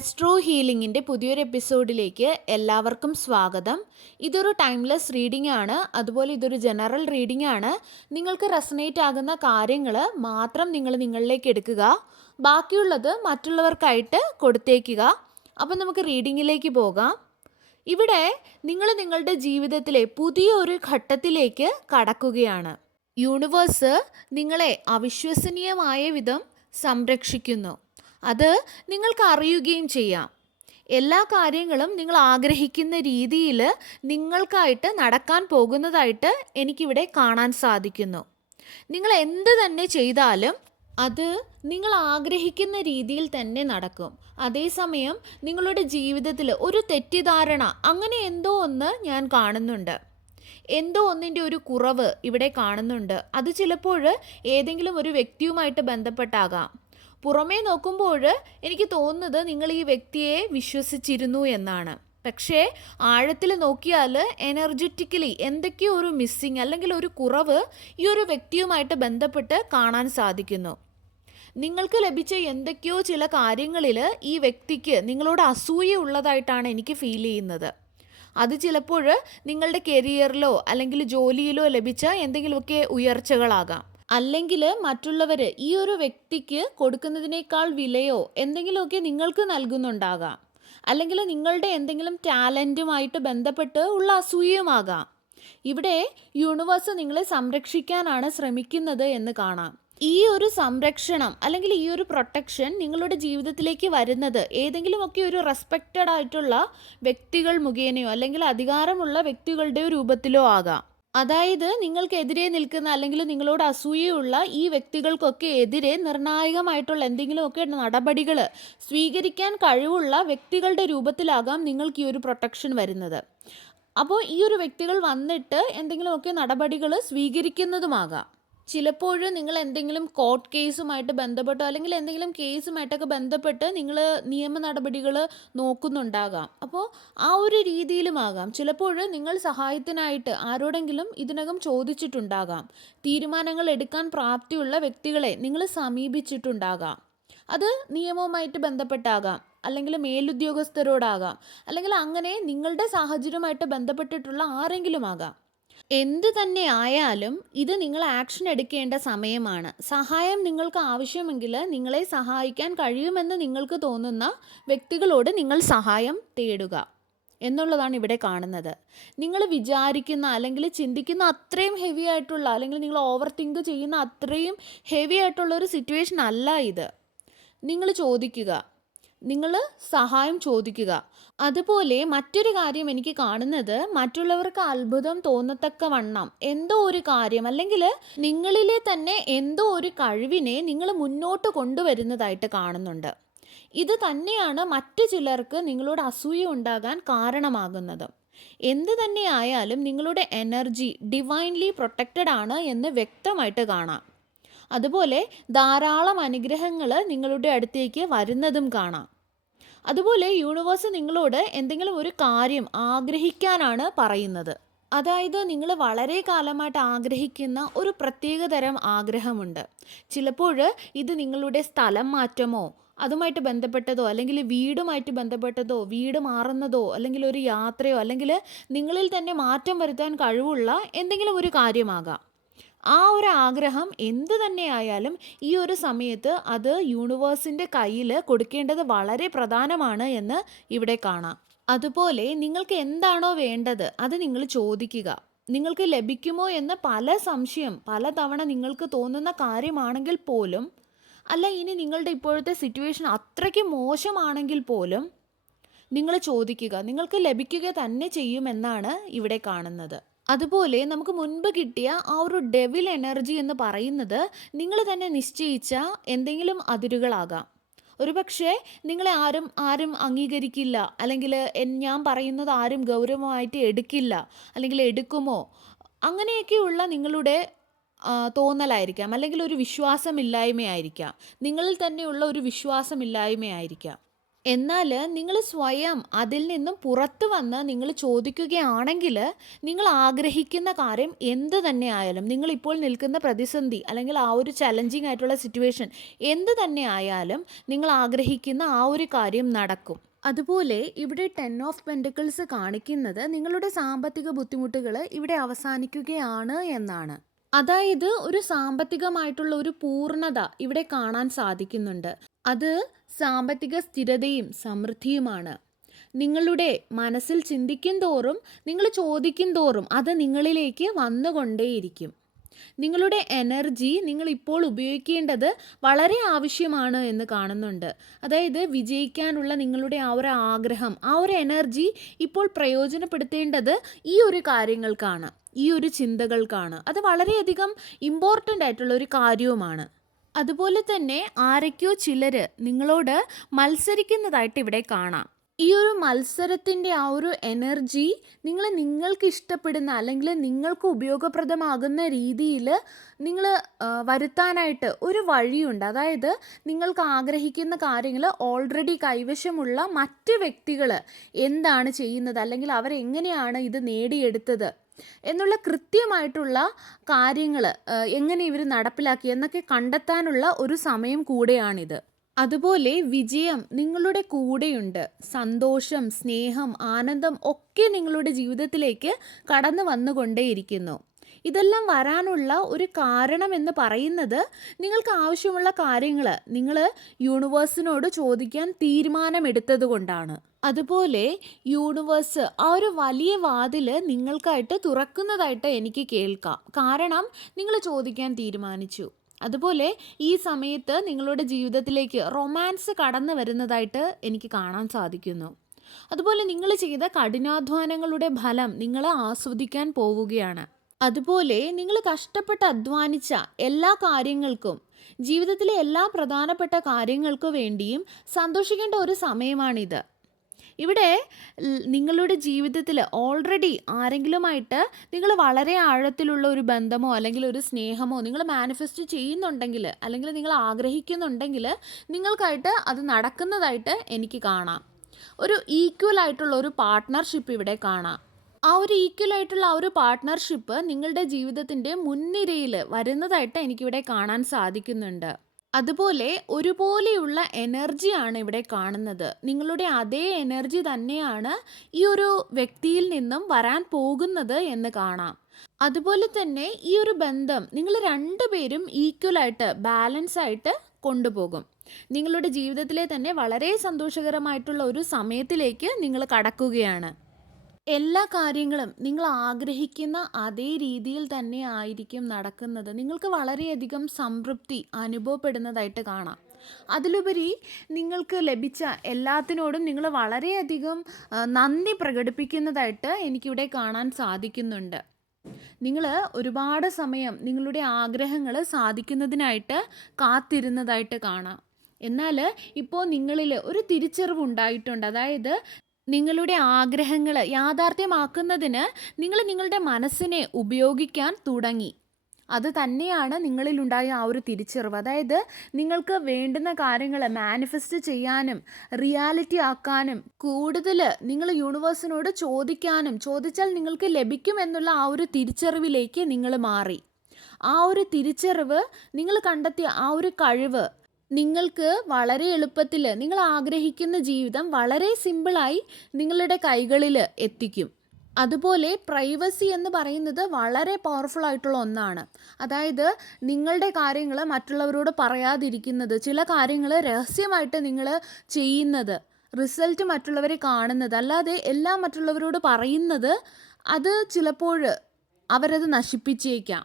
Astro ഹീലിംഗിൻ്റെ പുതിയൊരു എപ്പിസോഡിലേക്ക് എല്ലാവർക്കും സ്വാഗതം. ഇതൊരു ടൈംലെസ് റീഡിംഗ് ആണ്. അതുപോലെ ഇതൊരു ജനറൽ റീഡിംഗ് ആണ്. നിങ്ങൾക്ക് റെസനേറ്റ് ആകുന്ന കാര്യങ്ങൾ മാത്രം നിങ്ങളിലേക്ക് എടുക്കുക, ബാക്കിയുള്ളത് മറ്റുള്ളവർക്കായിട്ട് കൊടുത്തേക്കുക. അപ്പം നമുക്ക് റീഡിങ്ങിലേക്ക് പോകാം. ഇവിടെ നിങ്ങളുടെ ജീവിതത്തിലെ പുതിയൊരു ഘട്ടത്തിലേക്ക് കടക്കുകയാണ്. യൂണിവേഴ്സ് നിങ്ങളെ അവിശ്വസനീയമായ വിധം സംരക്ഷിക്കുന്നു. അത് നിങ്ങൾക്ക് അറിയുകയും ചെയ്യാം. എല്ലാ കാര്യങ്ങളും നിങ്ങൾ ആഗ്രഹിക്കുന്ന രീതിയിൽ നിങ്ങൾക്കായിട്ട് നടക്കാൻ പോകുന്നതായിട്ട് എനിക്കിവിടെ കാണാൻ സാധിക്കുന്നു. നിങ്ങൾ എന്ത് തന്നെ ചെയ്താലും അത് നിങ്ങൾ ആഗ്രഹിക്കുന്ന രീതിയിൽ തന്നെ നടക്കും. അതേസമയം നിങ്ങളുടെ ജീവിതത്തിൽ ഒരു തെറ്റിദ്ധാരണ അങ്ങനെ എന്തോ ഒന്ന് ഞാൻ കാണുന്നുണ്ട്. എന്തോ ഒന്നിൻ്റെ ഒരു കുറവ് ഇവിടെ കാണുന്നുണ്ട്. അത് ചിലപ്പോൾ ഏതെങ്കിലും ഒരു വ്യക്തിയുമായിട്ട് ബന്ധപ്പെട്ടാകാം. പുറമേ നോക്കുമ്പോൾ എനിക്ക് തോന്നുന്നത് നിങ്ങൾ ഈ വ്യക്തിയെ വിശ്വസിച്ചിരുന്നു എന്നാണ്. പക്ഷേ ആഴത്തിൽ നോക്കിയാൽ എനർജറ്റിക്കലി എന്തൊക്കെയോ ഒരു മിസ്സിങ് അല്ലെങ്കിൽ ഒരു കുറവ് ഈ ഒരു വ്യക്തിയുമായിട്ട് ബന്ധപ്പെട്ട് കാണാൻ സാധിക്കുന്നു. നിങ്ങൾക്ക് ലഭിച്ച എന്തൊക്കെയോ ചില കാര്യങ്ങളിൽ ഈ വ്യക്തിക്ക് നിങ്ങളോട് അസൂയ ഉള്ളതായിട്ടാണ് എനിക്ക് ഫീൽ ചെയ്യുന്നത്. അത് ചിലപ്പോൾ നിങ്ങളുടെ കരിയറിലോ അല്ലെങ്കിൽ ജോലിയിലോ ലഭിച്ച എന്തെങ്കിലുമൊക്കെ ഉയർച്ചകളാകാം. അല്ലെങ്കിൽ മറ്റുള്ളവർ ഈ ഒരു വ്യക്തിക്ക് കൊടുക്കുന്നതിനേക്കാൾ വിലയോ എന്തെങ്കിലുമൊക്കെ നിങ്ങൾക്ക് നൽകുന്നുണ്ടാകാം. അല്ലെങ്കിൽ നിങ്ങളുടെ എന്തെങ്കിലും ടാലൻറ്റുമായിട്ട് ബന്ധപ്പെട്ട് ഉള്ള അസൂയയുമാകാം. ഇവിടെ യൂണിവേഴ്സ് നിങ്ങളെ സംരക്ഷിക്കാനാണ് ശ്രമിക്കുന്നത് എന്ന് കാണാം. ഈ ഒരു സംരക്ഷണം അല്ലെങ്കിൽ ഈ ഒരു പ്രൊട്ടക്ഷൻ നിങ്ങളുടെ ജീവിതത്തിലേക്ക് വരുന്നത് ഏതെങ്കിലുമൊക്കെ ഒരു റെസ്പെക്റ്റഡ് ആയിട്ടുള്ള വ്യക്തികൾ മുഖേനയോ അല്ലെങ്കിൽ അധികാരമുള്ള വ്യക്തികളുടെ രൂപത്തിലോ ആകാം. അതായത് നിങ്ങൾക്കെതിരെ നിൽക്കുന്ന അല്ലെങ്കിൽ നിങ്ങളോട് അസൂയയുള്ള ഈ വ്യക്തികൾക്കൊക്കെ എതിരെ നിർണായകമായിട്ടുള്ള എന്തെങ്കിലുമൊക്കെ നടപടികൾ സ്വീകരിക്കാൻ കഴിവുള്ള വ്യക്തികളുടെ രൂപത്തിലാകാം നിങ്ങൾക്ക് ഈ ഒരു പ്രൊട്ടക്ഷൻ വരുന്നത്. അപ്പോൾ ഈ ഒരു വ്യക്തികൾ വന്നിട്ട് എന്തെങ്കിലുമൊക്കെ നടപടികൾ സ്വീകരിക്കുന്നതുമാകാം. ചിലപ്പോൾ നിങ്ങൾ എന്തെങ്കിലും കോർട്ട് കേസുമായിട്ട് ബന്ധപ്പെട്ടോ അല്ലെങ്കിൽ എന്തെങ്കിലും കേസുമായിട്ടൊക്കെ ബന്ധപ്പെട്ട് നിങ്ങൾ നിയമ നടപടികൾ നോക്കുന്നുണ്ടാകാം. അപ്പോൾ ആ ഒരു രീതിയിലുമാകാം. ചിലപ്പോൾ നിങ്ങൾ സഹായത്തിനായിട്ട് ആരോടെങ്കിലും ഇതിനകം ചോദിച്ചിട്ടുണ്ടാകാം. തീരുമാനങ്ങൾ എടുക്കാൻ പ്രാപ്തിയുള്ള വ്യക്തികളെ നിങ്ങൾ സമീപിച്ചിട്ടുണ്ടാകാം. അത് നിയമവുമായിട്ട് ബന്ധപ്പെട്ടാകാം, അല്ലെങ്കിൽ മേലുദ്യോഗസ്ഥരോടാകാം, അല്ലെങ്കിൽ അങ്ങനെ നിങ്ങളുടെ സാഹചര്യവുമായിട്ട് ബന്ധപ്പെട്ടിട്ടുള്ള ആരെങ്കിലും ആകാം. എന്ത് തന്നെ ആയാലും ഇത് നിങ്ങൾ ആക്ഷൻ എടുക്കേണ്ട സമയമാണ്. സഹായം നിങ്ങൾക്ക് ആവശ്യമെങ്കിൽ നിങ്ങളെ സഹായിക്കാൻ കഴിയുമെന്ന് നിങ്ങൾക്ക് തോന്നുന്ന വ്യക്തികളോട് നിങ്ങൾ സഹായം തേടുക എന്നുള്ളതാണ് ഇവിടെ കാണുന്നത്. നിങ്ങൾ വിചാരിക്കുന്ന അല്ലെങ്കിൽ ചിന്തിക്കുന്ന അത്രയും ഹെവി ആയിട്ടുള്ള അല്ലെങ്കിൽ നിങ്ങൾ ഓവർ തിങ്ക് ചെയ്യുന്ന അത്രയും ഹെവി ആയിട്ടുള്ളൊരു സിറ്റുവേഷൻ അല്ല ഇത്. നിങ്ങൾ ചോദിക്കുക, നിങ്ങൾ സഹായം ചോദിക്കുക. അതുപോലെ മറ്റൊരു കാര്യം എനിക്ക് കാണുന്നത്, മറ്റുള്ളവർക്ക് അത്ഭുതം തോന്നത്തക്ക വണ്ണം എന്തോ ഒരു കാര്യം അല്ലെങ്കിൽ നിങ്ങളിലെ തന്നെ എന്തോ ഒരു കഴിവിനെ നിങ്ങൾ മുന്നോട്ട് കൊണ്ടുവരുന്നതായിട്ട് കാണുന്നുണ്ട്. ഇത് തന്നെയാണ് മറ്റു ചിലർക്ക് നിങ്ങളോട് അസൂയ ഉണ്ടാകാൻ കാരണമാകുന്നത്. എന്ത് തന്നെ ആയാലും നിങ്ങളുടെ എനർജി ഡിവൈൻലി പ്രൊട്ടക്റ്റഡ് ആണ് എന്ന് വ്യക്തമായിട്ട് കാണാം. അതുപോലെ ധാരാളം അനുഗ്രഹങ്ങൾ നിങ്ങളുടെ അടുത്തേക്ക് വരുന്നതും കാണാം. അതുപോലെ യൂണിവേഴ്സ് നിങ്ങളോട് എന്തെങ്കിലും ഒരു കാര്യം ആഗ്രഹിക്കാനാണ് പറയുന്നത്. അതായത് നിങ്ങൾ വളരെ കാലമായിട്ട് ആഗ്രഹിക്കുന്ന ഒരു പ്രത്യേകതരം ആഗ്രഹമുണ്ട്. ചിലപ്പോൾ ഇത് നിങ്ങളുടെ സ്ഥലം മാറ്റമോ അതുമായിട്ട് ബന്ധപ്പെട്ടതോ അല്ലെങ്കിൽ വീടുമായിട്ട് ബന്ധപ്പെട്ടതോ വീട് മാറുന്നതോ അല്ലെങ്കിൽ ഒരു യാത്രയോ അല്ലെങ്കിൽ നിങ്ങളിൽ തന്നെ മാറ്റം വരുത്താൻ കഴിവുള്ള എന്തെങ്കിലും ഒരു കാര്യമാകാം. ആ ഒരു ആഗ്രഹം എന്ത് തന്നെയായാലും ഈ ഒരു സമയത്ത് അത് യൂണിവേഴ്സിൻ്റെ കയ്യിൽ കൊടുക്കേണ്ടത് വളരെ പ്രധാനമാണ് എന്ന് ഇവിടെ കാണാം. അതുപോലെ നിങ്ങൾക്ക് എന്താണോ വേണ്ടത് അത് നിങ്ങൾ ചോദിക്കുക. നിങ്ങൾക്ക് ലഭിക്കുമോ എന്ന് പലതവണ നിങ്ങൾക്ക് തോന്നുന്ന കാര്യമാണെങ്കിൽ പോലും, അല്ല ഇനി നിങ്ങളുടെ ഇപ്പോഴത്തെ സിറ്റുവേഷൻ അത്രയ്ക്ക് മോശമാണെങ്കിൽ പോലും നിങ്ങൾ ചോദിക്കുക. നിങ്ങൾക്ക് ലഭിക്കുക തന്നെ ചെയ്യുമെന്നാണ് ഇവിടെ കാണുന്നത്. അതുപോലെ നമുക്ക് മുൻപ് കിട്ടിയ ആ ഒരു ഡെവിൽ എനർജി എന്ന് പറയുന്നത് നിങ്ങൾ തന്നെ നിശ്ചയിച്ച എന്തെങ്കിലും അതിരുകളാകാം. ഒരുപക്ഷെ നിങ്ങളെ ആരും അംഗീകരിക്കില്ല, അല്ലെങ്കിൽ ഞാൻ പറയുന്നത് ആരും ഗൗരവമായിട്ട് എടുക്കില്ല, അല്ലെങ്കിൽ എടുക്കുമോ, അങ്ങനെയൊക്കെയുള്ള നിങ്ങളുടെ തോന്നലായിരിക്കാം. അല്ലെങ്കിൽ ഒരു വിശ്വാസമില്ലായ്മയായിരിക്കാം, നിങ്ങളിൽ തന്നെയുള്ള ഒരു വിശ്വാസമില്ലായ്മയായിരിക്കാം. എന്നാൽ നിങ്ങൾ സ്വയം അതിൽ നിന്നും പുറത്ത് വന്ന് നിങ്ങൾ ചോദിക്കുകയാണെങ്കിൽ നിങ്ങൾ ആഗ്രഹിക്കുന്ന കാര്യം എന്ത് തന്നെ ആയാലും, നിങ്ങളിപ്പോൾ നിൽക്കുന്ന പ്രതിസന്ധി അല്ലെങ്കിൽ ആ ഒരു ചലഞ്ചിങ് ആയിട്ടുള്ള സിറ്റുവേഷൻ എന്ത് തന്നെ ആയാലും നിങ്ങൾ ആഗ്രഹിക്കുന്ന ആ ഒരു കാര്യം നടക്കും. അതുപോലെ ഇവിടെ 10 ഓഫ് പെൻറ്റിക്കിൾസ് കാണിക്കുന്നത് നിങ്ങളുടെ സാമ്പത്തിക ബുദ്ധിമുട്ടുകൾ ഇവിടെ അവസാനിക്കുകയാണ് എന്നാണ്. അതായത് ഒരു സാമ്പത്തികമായിട്ടുള്ള ഒരു പൂർണ്ണത ഇവിടെ കാണാൻ സാധിക്കുന്നുണ്ട്. അത് സാമ്പത്തിക സ്ഥിരതയും സമൃദ്ധിയുമാണ്. നിങ്ങളുടെ മനസ്സിൽ ചിന്തിക്കും തോറും, നിങ്ങൾ ചോദിക്കും തോറും അത് നിങ്ങളിലേക്ക് വന്നുകൊണ്ടേയിരിക്കും. നിങ്ങളുടെ എനർജി നിങ്ങൾ ഇപ്പോൾ ഉപയോഗിക്കേണ്ടത് വളരെ ആവശ്യമാണ് എന്ന് കാണുന്നുണ്ട്. അതായത് വിജയിക്കാനുള്ള നിങ്ങളുടെ ആ ഒരു ആഗ്രഹം, ആ ഒരു എനർജി ഇപ്പോൾ പ്രയോജനപ്പെടുത്തേണ്ടത് ഈ ഒരു കാര്യങ്ങൾക്കാണ്, ഈ ഒരു ചിന്തകൾക്കാണ്. അത് വളരെയധികം ഇമ്പോർട്ടൻ്റ് ആയിട്ടുള്ള ഒരു കാര്യവുമാണ്. അതുപോലെ തന്നെ ആരൊക്കെയോ ചിലർ നിങ്ങളോട് മത്സരിക്കുന്നതായിട്ട് ഇവിടെ കാണാം. ഈ ഒരു മത്സരത്തിൻ്റെ ആ ഒരു എനർജി നിങ്ങൾക്ക് ഇഷ്ടപ്പെടുന്ന അല്ലെങ്കിൽ നിങ്ങൾക്ക് ഉപയോഗപ്രദമാകുന്ന രീതിയിൽ നിങ്ങൾ വരുത്താനായിട്ട് ഒരു വഴിയുണ്ട്. അതായത് നിങ്ങൾക്ക് ആഗ്രഹിക്കുന്ന കാര്യങ്ങൾ ഓൾറെഡി കൈവശമുള്ള മറ്റ് വ്യക്തികൾ എന്താണ് ചെയ്യുന്നത്, അല്ലെങ്കിൽ അവരെങ്ങനെയാണ് ഇത് നേടിയെടുത്തത് എന്നുള്ള കൃത്യമായിട്ടുള്ള കാര്യങ്ങൾ എങ്ങനെ ഇവർ നടപ്പിലാക്കി എന്നൊക്കെ കണ്ടെത്താനുള്ള ഒരു സമയം കൂടെയാണിത്. അതുപോലെ വിജയം നിങ്ങളുടെ കൂടെയുണ്ട്. സന്തോഷം, സ്നേഹം, ആനന്ദം ഒക്കെ നിങ്ങളുടെ ജീവിതത്തിലേക്ക് കടന്നു വന്നുകൊണ്ടേയിരിക്കുന്നു. ഇതെല്ലാം വരാനുള്ള ഒരു കാരണം എന്ന് പറയുന്നത് നിങ്ങൾക്ക് ആവശ്യമുള്ള കാര്യങ്ങൾ നിങ്ങൾ യൂണിവേഴ്സിനോട് ചോദിക്കാൻ തീരുമാനമെടുത്തത് കൊണ്ടാണ്. അതുപോലെ യൂണിവേഴ്സ് ആ ഒരു വലിയ വാതിൽ നിങ്ങൾക്കായിട്ട് തുറക്കുന്നതായിട്ട് എനിക്ക് കേൾക്കാം. കാരണം നിങ്ങൾ ചോദിക്കാൻ തീരുമാനിച്ചു. അതുപോലെ ഈ സമയത്ത് നിങ്ങളുടെ ജീവിതത്തിലേക്ക് റൊമാൻസ് കടന്നു വരുന്നതായിട്ട് എനിക്ക് കാണാൻ സാധിക്കുന്നു. അതുപോലെ നിങ്ങൾ ചെയ്ത കഠിനാധ്വാനങ്ങളുടെ ഫലം നിങ്ങൾ ആസ്വദിക്കാൻ പോവുകയാണ്. അതുപോലെ നിങ്ങൾ കഷ്ടപ്പെട്ട് അധ്വാനിച്ച എല്ലാ കാര്യങ്ങൾക്കും, ജീവിതത്തിലെ എല്ലാ പ്രധാനപ്പെട്ട കാര്യങ്ങൾക്കു വേണ്ടിയും സന്തോഷിക്കേണ്ട ഒരു സമയമാണിത്. ഇവിടെ നിങ്ങളുടെ ജീവിതത്തിൽ ഓൾറെഡി ആരെങ്കിലുമായിട്ട് നിങ്ങൾ വളരെ ആഴത്തിലുള്ള ഒരു ബന്ധമോ അല്ലെങ്കിൽ ഒരു സ്നേഹമോ നിങ്ങൾ മാനിഫെസ്റ്റ് ചെയ്യുന്നുണ്ടെങ്കിൽ, അല്ലെങ്കിൽ നിങ്ങൾ ആഗ്രഹിക്കുന്നുണ്ടെങ്കിൽ നിങ്ങൾക്കായിട്ട് അത് നടക്കുന്നതായിട്ട് എനിക്ക് കാണാം. ഒരു ഈക്വൽ ആയിട്ടുള്ള ഒരു പാർട്ട്ണർഷിപ്പ് ഇവിടെ കാണാം. ആ ഒരു ഈക്വൽ ആയിട്ടുള്ള ആ ഒരു പാർട്ട്ണർഷിപ്പ് നിങ്ങളുടെ ജീവിതത്തിൻ്റെ മുൻനിരയിൽ വരുന്നതായിട്ട് എനിക്കിവിടെ കാണാൻ സാധിക്കുന്നുണ്ട്. അതുപോലെ ഒരുപോലെയുള്ള എനർജിയാണ് ഇവിടെ കാണുന്നത്. നിങ്ങളുടെ അതേ എനർജി തന്നെയാണ് ഈ ഒരു വ്യക്തിയിൽ നിന്നും വരാൻ പോകുന്നത് എന്ന് കാണാം. അതുപോലെ തന്നെ ഈ ഒരു ബന്ധം നിങ്ങൾ രണ്ടുപേരും ഈക്വലായിട്ട്, ബാലൻസ് ആയിട്ട് കൊണ്ടുപോകും. നിങ്ങളുടെ ജീവിതത്തിലെ തന്നെ വളരെ സന്തോഷകരമായിട്ടുള്ള ഒരു സമയത്തിലേക്ക് നിങ്ങൾ കടക്കുകയാണ്. എല്ലാ കാര്യങ്ങളും നിങ്ങൾ ആഗ്രഹിക്കുന്ന അതേ രീതിയിൽ തന്നെ ആയിരിക്കും നടക്കുന്നത്. നിങ്ങൾക്ക് വളരെയധികം സംതൃപ്തി അനുഭവപ്പെടുന്നതായിട്ട് കാണാം. അതിലുപരി നിങ്ങൾക്ക് ലഭിച്ച എല്ലാത്തിനോടും നിങ്ങൾ വളരെയധികം നന്ദി പ്രകടിപ്പിക്കുന്നതായിട്ട് എനിക്കിവിടെ കാണാൻ സാധിക്കുന്നുണ്ട്. നിങ്ങൾ ഒരുപാട് സമയം നിങ്ങളുടെ ആഗ്രഹങ്ങൾ സാധിക്കുന്നതിനായിട്ട് കാത്തിരുന്നതായിട്ട് കാണാം. എന്നാൽ ഇപ്പോൾ നിങ്ങളിൽ ഒരു തിരിച്ചറിവുണ്ടായിട്ടുണ്ട്. അതായത് നിങ്ങളുടെ ആഗ്രഹങ്ങൾ യാഥാർത്ഥ്യമാക്കുന്നതിന് നിങ്ങൾ നിങ്ങളുടെ മനസ്സിനെ ഉപയോഗിക്കാൻ തുടങ്ങി. അത് തന്നെയാണ് നിങ്ങളിലുണ്ടായ ആ ഒരു തിരിച്ചറിവ്. അതായത് നിങ്ങൾക്ക് വേണ്ടുന്ന കാര്യങ്ങൾ മാനിഫെസ്റ്റ് ചെയ്യാനും റിയാലിറ്റി ആക്കാനും കൂടുതൽ നിങ്ങൾ യൂണിവേഴ്സിനോട് ചോദിക്കാനും, ചോദിച്ചാൽ നിങ്ങൾക്ക് ലഭിക്കുമെന്നുള്ള ആ ഒരു തിരിച്ചറിവിലേക്ക് നിങ്ങൾ മാറി. ആ ഒരു തിരിച്ചറിവ്, നിങ്ങൾ കണ്ടെത്തിയ ആ ഒരു കഴിവ് നിങ്ങൾക്ക് വളരെ എളുപ്പത്തിൽ നിങ്ങൾ ആഗ്രഹിക്കുന്ന ജീവിതം വളരെ സിമ്പിളായി നിങ്ങളുടെ കൈകളിൽ എത്തിക്കും. അതുപോലെ പ്രൈവസി എന്ന് പറയുന്നത് വളരെ പവർഫുൾ ആയിട്ടുള്ള ഒന്നാണ്. അതായത് നിങ്ങളുടെ കാര്യങ്ങൾ മറ്റുള്ളവരോട് പറയാതിരിക്കുന്നത്, ചില കാര്യങ്ങൾ രഹസ്യമായിട്ട് നിങ്ങൾ ചെയ്യുന്നത്, റിസൾട്ട് മറ്റുള്ളവരെ കാണുന്നത്, അല്ലാതെ എല്ലാം മറ്റുള്ളവരോട് പറയുന്നത്, അത് ചിലപ്പോൾ അവരത് നശിപ്പിച്ചേക്കാം.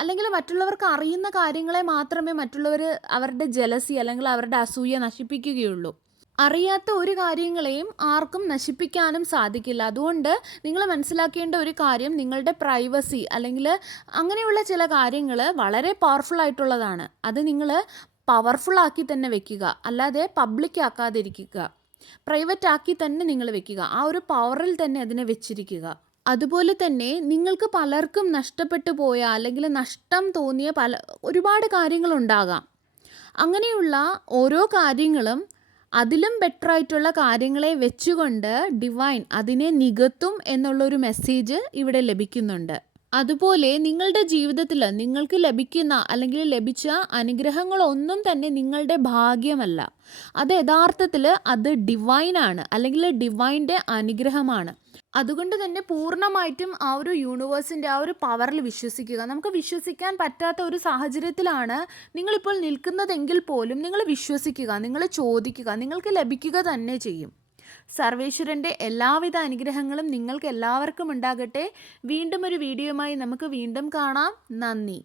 അല്ലെങ്കിൽ മറ്റുള്ളവർക്ക് അറിയുന്ന കാര്യങ്ങളെ മാത്രമേ മറ്റുള്ളവർ അവരുടെ ജലസി അല്ലെങ്കിൽ അവരുടെ അസൂയ നശിപ്പിക്കുകയുള്ളൂ. അറിയാത്ത ഒരു കാര്യങ്ങളെയും ആർക്കും നശിപ്പിക്കാനും സാധിക്കില്ല. അതുകൊണ്ട് നിങ്ങൾ മനസ്സിലാക്കേണ്ട ഒരു കാര്യം, നിങ്ങളുടെ പ്രൈവസി അല്ലെങ്കിൽ അങ്ങനെയുള്ള ചില കാര്യങ്ങൾ വളരെ പവർഫുൾ ആയിട്ടുള്ളതാണ്. അത് നിങ്ങൾ പവർഫുൾ ആക്കി തന്നെ വെക്കുക, അല്ലാതെ പബ്ലിക് ആക്കാതിരിക്കുക. പ്രൈവറ്റ് ആക്കി തന്നെ നിങ്ങൾ വെക്കുക. ആ ഒരു പവറിൽ തന്നെ അതിനെ വെച്ചിരിക്കുക. അതുപോലെ തന്നെ നിങ്ങൾക്ക് പലർക്കും നഷ്ടപ്പെട്ടു പോയ അല്ലെങ്കിൽ നഷ്ടം തോന്നിയ ഒരുപാട് കാര്യങ്ങളുണ്ടാകാം. അങ്ങനെയുള്ള ഓരോ കാര്യങ്ങളും അതിലും ബെറ്റർ ആയിട്ടുള്ള കാര്യങ്ങളെ വെച്ചുകൊണ്ട് ഡിവൈൻ അതിനെ നികത്തും എന്നുള്ളൊരു മെസ്സേജ് ഇവിടെ ലഭിക്കുന്നുണ്ട്. അതുപോലെ നിങ്ങളുടെ ജീവിതത്തിൽ നിങ്ങൾക്ക് ലഭിക്കുന്ന അല്ലെങ്കിൽ ലഭിച്ച അനുഗ്രഹങ്ങളൊന്നും തന്നെ നിങ്ങളുടെ ഭാഗ്യമല്ല. അത് യഥാർത്ഥത്തിൽ അത് ഡിവൈനാണ്, അല്ലെങ്കിൽ ഡിവൈൻ്റെ അനുഗ്രഹമാണ്. അതുകൊണ്ട് തന്നെ പൂർണ്ണമായിട്ടും ആ ഒരു യൂണിവേഴ്സിൻ്റെ ആ ഒരു പവറിൽ വിശ്വസിക്കുക. നമുക്ക് വിശ്വസിക്കാൻ പറ്റാത്ത ഒരു സാഹചര്യത്തിലാണ് നിങ്ങളിപ്പോൾ നിൽക്കുന്നതെങ്കിൽ പോലും നിങ്ങൾ വിശ്വസിക്കുക, നിങ്ങൾ ചോദിക്കുക, നിങ്ങൾക്ക് ലഭിക്കുക തന്നെ ചെയ്യും. സർവേശ്വരൻ്റെ എല്ലാവിധ അനുഗ്രഹങ്ങളും നിങ്ങൾക്ക് എല്ലാവർക്കും ഉണ്ടാകട്ടെ. വീണ്ടും ഒരു വീഡിയോയുമായി നമുക്ക് വീണ്ടും കാണാം. നന്ദി.